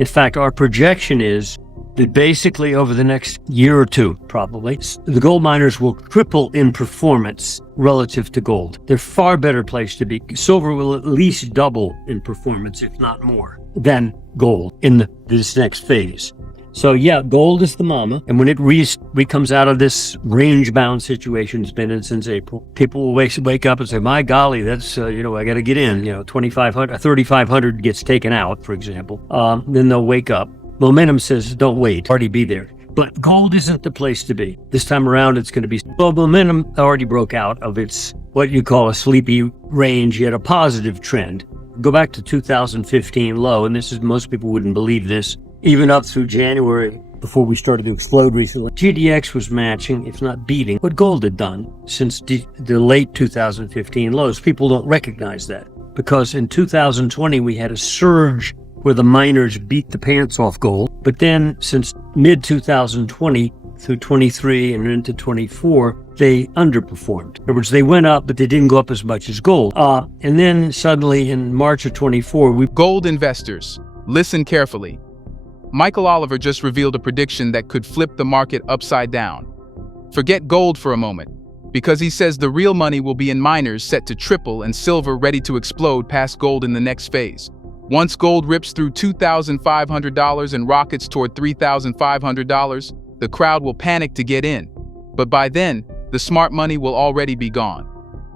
In fact, our projection is that basically over the next year or two, probably, the gold miners will triple in performance relative to gold. They're far better place to be. Silver will at least double in performance, if not more, than gold in this next phase. So yeah, gold is the mama, and when it comes out of this range-bound situation, it's been in since April, people will wake up and say, my golly, that's, I got to get in, 2,500, 3,500 gets taken out, for example. Then they'll wake up. Momentum says, don't wait, already be there. But gold isn't the place to be. This time around, it's going to be, well, momentum already broke out of its, what you call a sleepy range, yet a positive trend. Go back to 2015 low, and this is, most people wouldn't believe this, even up through January, before we started to explode recently, GDX was matching, if not beating, what gold had done since the late 2015 lows. People don't recognize that because in 2020, we had a surge where the miners beat the pants off gold. But then since mid-2020 through 23 and into 24, they underperformed. In other words, they went up, but they didn't go up as much as gold. And then suddenly in March of 24, Gold investors, listen carefully. Michael Oliver just revealed a prediction that could flip the market upside down. Forget gold for a moment, because he says the real money will be in miners set to triple and silver ready to explode past gold in the next phase. Once gold rips through $2,500 and rockets toward $3,500, the crowd will panic to get in. But by then, the smart money will already be gone.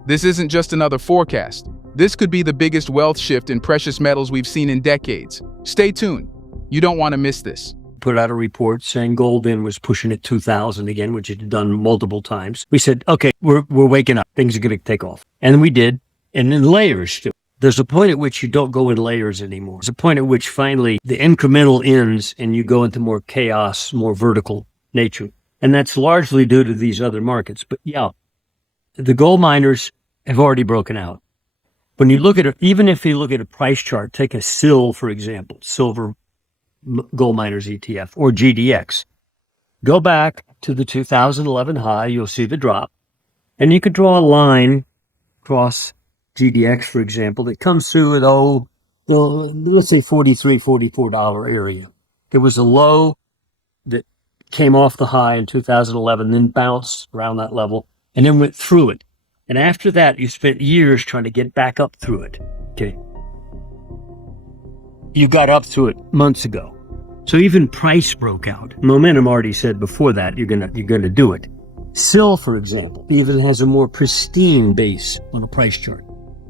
This isn't just another forecast. This could be the biggest wealth shift in precious metals we've seen in decades. Stay tuned. You don't want to miss this. Put out a report saying gold then was pushing at 2,000 again, which it had done multiple times. We said, okay, we're waking up. Things are going to take off. And we did. And in layers too. There's a point at which you don't go in layers anymore. There's a point at which finally the incremental ends and you go into more chaos, more vertical nature. And that's largely due to these other markets. But yeah, the gold miners have already broken out. When you look at it, even if you look at a price chart, take a SIL, for example, silver gold miners ETF or GDX. Go back to the 2011 high, you'll see the drop. And you could draw a line across GDX, for example, that comes through at, let's say $43, $44 area. There was a low that came off the high in 2011, then bounced around that level, and then went through it. And after that, you spent years trying to get back up through it. Okay. You got up through it months ago. So even price broke out. Momentum already said before that you're gonna do it. SIL, for example, even has a more pristine base on a price chart.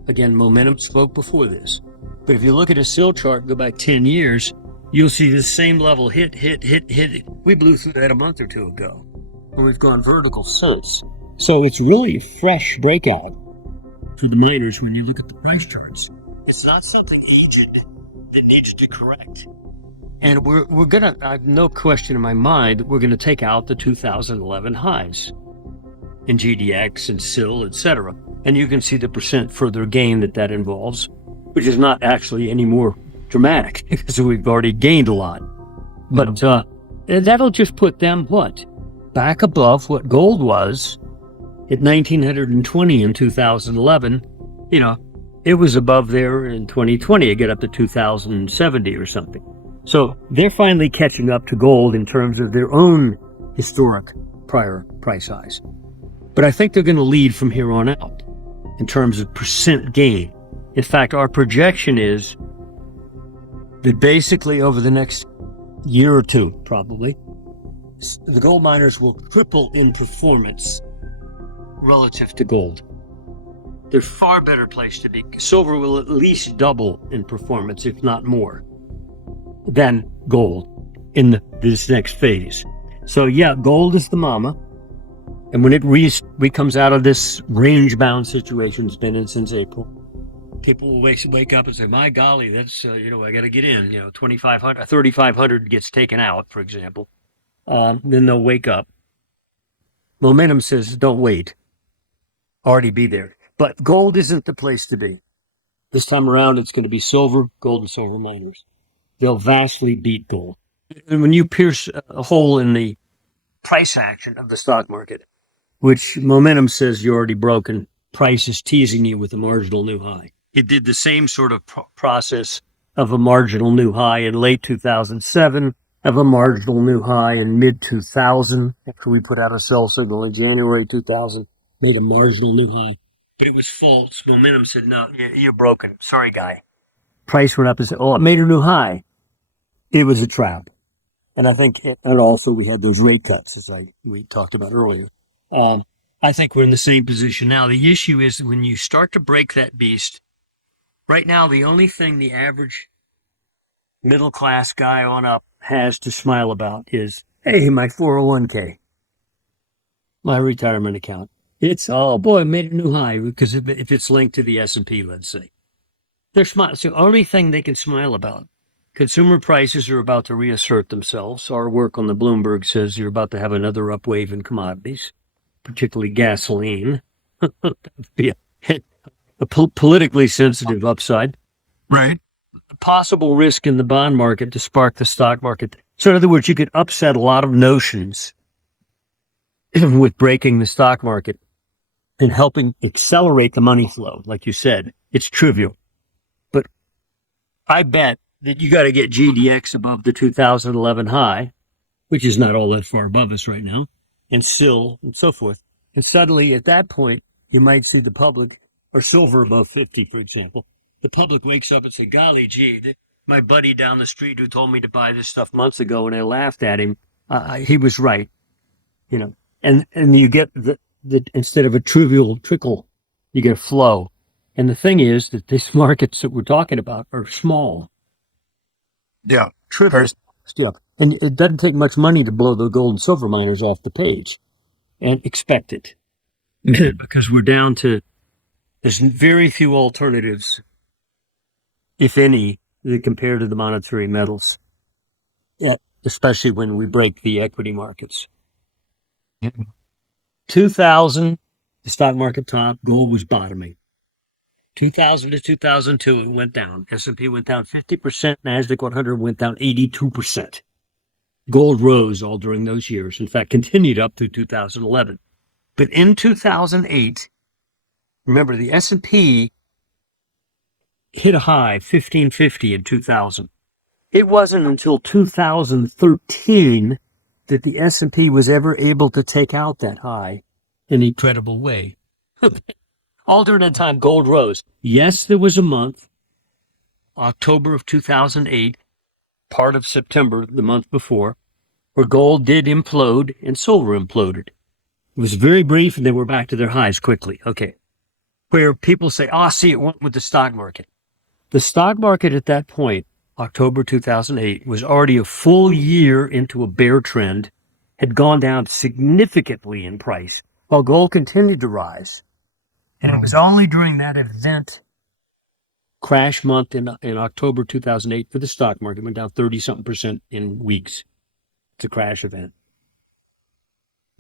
Again, momentum spoke before this. But if you look at a SIL chart, go back 10 years, you'll see the same level hit. We blew through that a month or two ago. And we've gone vertical since. So it's really a fresh breakout for the miners when you look at the price charts. It's not something aged that needs to correct. And we're gonna, no question in my mind, we're gonna take out the 2011 highs in GDX and SIL, etc. And you can see the percent further gain that involves, which is not actually any more dramatic because we've already gained a lot. But that'll just put them, back above what gold was at 1,920 in 2011. It was above there in 2020. It got up to 2,070 or something. So they're finally catching up to gold in terms of their own historic prior price highs. But I think they're going to lead from here on out in terms of percent gain. In fact, our projection is that basically over the next year or two, probably, the gold miners will triple in performance relative to gold. They're far better place to be. Silver will at least double in performance, if not more, than gold in this next phase. So yeah, gold is the mama. And when it comes out of this range-bound situation, it's been in since April, people will wake up and say, my golly, that's, I got to get in, 2,500, 3,500 gets taken out, for example. Then they'll wake up. Momentum says, don't wait, already be there. But gold isn't the place to be. This time around, it's going to be silver, gold and silver miners. They'll vastly beat gold. And when you pierce a hole in the price action of the stock market, which momentum says you're already broken, price is teasing you with a marginal new high. It did the same sort of process of a marginal new high in late 2007, of a marginal new high in mid-2000, after we put out a sell signal in January 2000, made a marginal new high. But it was false. Momentum said, no, you're broken. Sorry, guy. Price went up and said, oh, it made a new high. It was a trap. And I think, and also we had those rate cuts, as we talked about earlier. I think we're in the same position now. The issue is when you start to break that beast, right now, the only thing the average middle-class guy on up has to smile about is, hey, my 401k, my retirement account. It's, oh, boy, it made a new high, because if it's linked to the S&P, let's say. They're smiling. It's the only thing they can smile about. Consumer prices are about to reassert themselves. Our work on the Bloomberg says you're about to have another upwave in commodities, particularly gasoline. Be a politically sensitive upside. Right. Possible risk in the bond market to spark the stock market. So in other words, you could upset a lot of notions with breaking the stock market and helping accelerate the money flow. Like you said, it's trivial. But I bet that you got to get GDX above the 2011 high, which is not all that far above us right now, and SIL and so forth. And suddenly at that point, you might see the public, or silver above 50, for example. The public wakes up and say, golly gee, my buddy down the street who told me to buy this stuff months ago, and I laughed at him, he was right. You know, and you get the instead of a trivial trickle, you get a flow. And the thing is that these markets that we're talking about are small. Yeah. Yeah. And it doesn't take much money to blow the gold and silver miners off the page and expect it. Because we're down to, there's very few alternatives, if any, that compare to the monetary metals, especially when we break the equity markets. 2000, the stock market top, gold was bottoming. 2000 to 2002, it went down. S&P went down 50%, NASDAQ 100 went down 82%. Gold rose all during those years. In fact, continued up through 2011. But in 2008, remember, the S&P hit a high, 1550 in 2000. It wasn't until 2013 that the S&P was ever able to take out that high in a credible way. All during that time, gold rose. Yes, there was a month, October of 2008, part of September, the month before, where gold did implode and silver imploded. It was very brief, and they were back to their highs quickly. Okay. Where people say, see, it went with the stock market. The stock market at that point, October 2008, was already a full year into a bear trend, had gone down significantly in price, while gold continued to rise. And it was only during that event, crash month in October 2008 for the stock market, went down 30-something% in weeks. It's a crash event.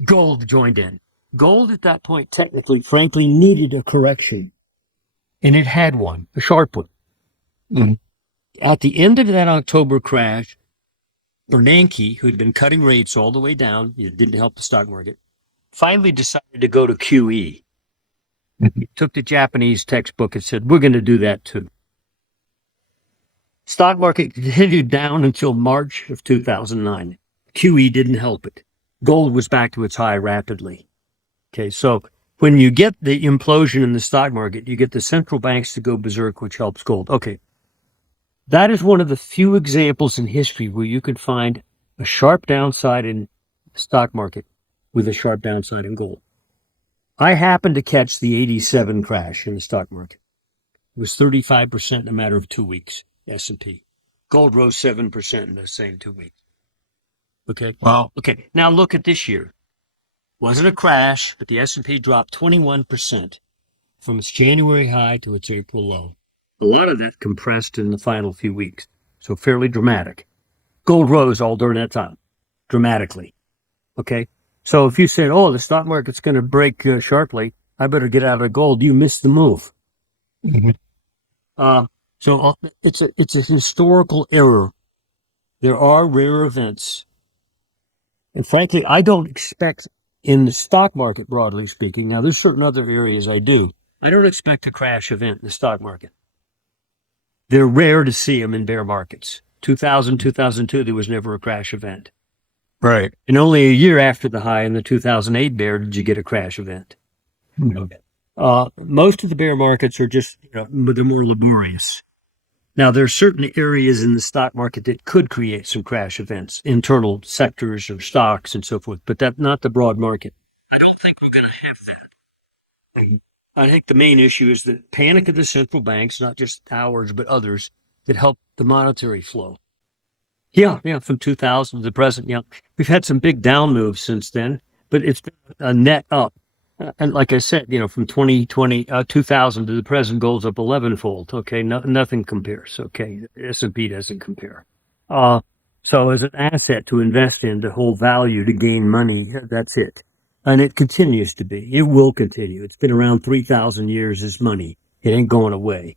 Gold joined in. Gold at that point, technically, frankly, needed a correction. And it had one, a sharp one. Mm-hmm. At the end of that October crash, Bernanke, who had been cutting rates all the way down, it didn't help the stock market, finally decided to go to QE. He took the Japanese textbook and said, we're going to do that too. Stock market continued down until March of 2009. QE didn't help it. Gold was back to its high rapidly. Okay, so when you get the implosion in the stock market, you get the central banks to go berserk, which helps gold. Okay, that is one of the few examples in history where you could find a sharp downside in the stock market with a sharp downside in gold. I happened to catch the 87 crash in the stock market. It was 35% in a matter of 2 weeks, S&P. Gold rose 7% in the same 2 weeks. Okay? Wow. Okay, now look at this year. Wasn't a crash, but the S&P dropped 21% from its January high to its April low. A lot of that compressed in the final few weeks, so fairly dramatic. Gold rose all during that time, dramatically. Okay? So if you said, the stock market's going to break sharply, I better get out of gold, you missed the move. Mm-hmm. So it's a historical error. There are rare events. And frankly, I don't expect in the stock market, broadly speaking, now there's certain other areas I do. I don't expect a crash event in the stock market. They're rare to see them in bear markets. 2000, 2002, there was never a crash event. Right. And only a year after the high in the 2008 bear did you get a crash event. Okay. Most of the bear markets are just, they're more laborious. Now, there are certain areas in the stock market that could create some crash events, internal sectors or stocks and so forth, but that's not the broad market. I don't think we're going to have that. I think the main issue is the panic of the central banks, not just ours, but others, that help the monetary flow. Yeah, from 2000 to the present, we've had some big down moves since then, but it's been a net up. And like I said, from 2000 to the present, gold's up 11-fold. Okay, nothing compares. Okay, S&P doesn't compare. So as an asset to invest in, to hold value, to gain money, that's it. And it continues to be. It will continue. It's been around 3,000 years as money. It ain't going away.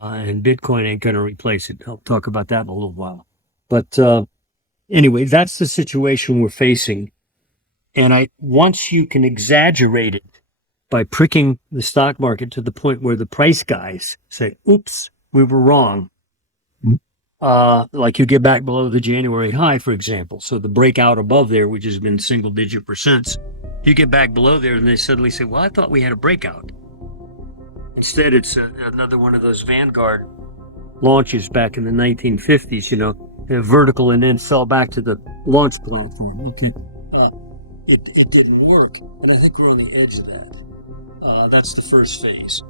And Bitcoin ain't going to replace it. I'll talk about that in a little while. But anyway, that's the situation we're facing. And once you can exaggerate it by pricking the stock market to the point where the price guys say, oops, we were wrong. Like you get back below the January high, for example. So the breakout above there, which has been single-digit percents, you get back below there and they suddenly say, well, I thought we had a breakout. Instead, it's another one of those Vanguard launches back in the 1950s, vertical and then fell back to the launch platform. Okay. It didn't work, and I think we're on the edge of that. That's the first phase.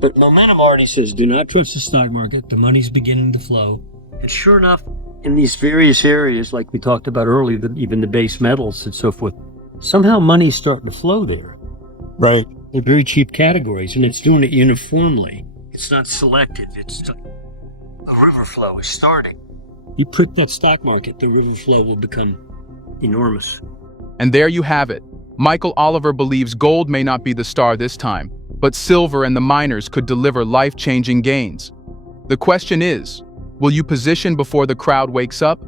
But momentum already says, do not trust the stock market. The money's beginning to flow. And sure enough, in these various areas, like we talked about earlier, even the base metals and so forth, somehow money's starting to flow there. Right. They're very cheap categories, and it's doing it uniformly. It's not selective. The river flow is starting. You prick that stock market, the river flow will become enormous. And there you have it. Michael Oliver believes gold may not be the star this time, but silver and the miners could deliver life-changing gains. The question is, will you position before the crowd wakes up?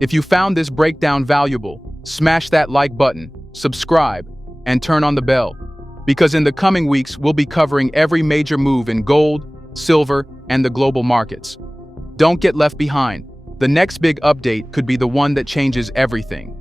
If you found this breakdown valuable, smash that like button, subscribe, and turn on the bell. Because in the coming weeks, we'll be covering every major move in gold, silver, and the global markets. Don't get left behind. The next big update could be the one that changes everything.